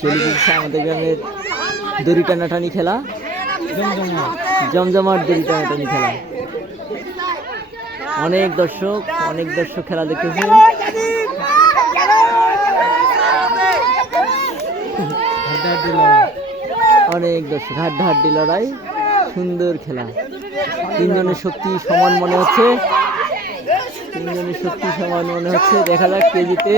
চলে গেছে আমাদের গ্রামের দড়ি টানাটানি খেলা, জমজমাট দড়ি টানাটানি খেলা। অনেক দর্শক খেলা দেখতেছে। অনেক দর্শক হাড্ডাহাড্ডি লড়াই, সুন্দর খেলা। তিনজনের শক্তি সমান মনে হচ্ছে, দেখা যাক কে জিতে।